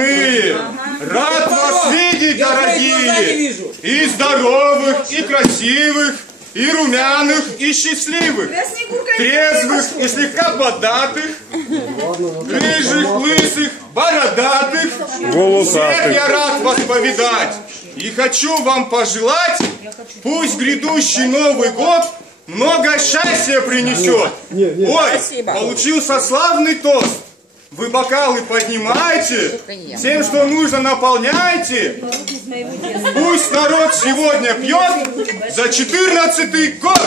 родные! Рад вас видеть, дорогие! И здоровых, и красивых, и румяных, и счастливых, трезвых и слегка податых, рыжих, лысых, бородатых. Всех я рад вас повидать. И хочу вам пожелать, пусть грядущий Новый год много счастья принесет. Ой, получился славный тост. Вы бокалы поднимаете, тем, что нужно, наполняйте. Пусть народ сегодня пьет за 14-й год.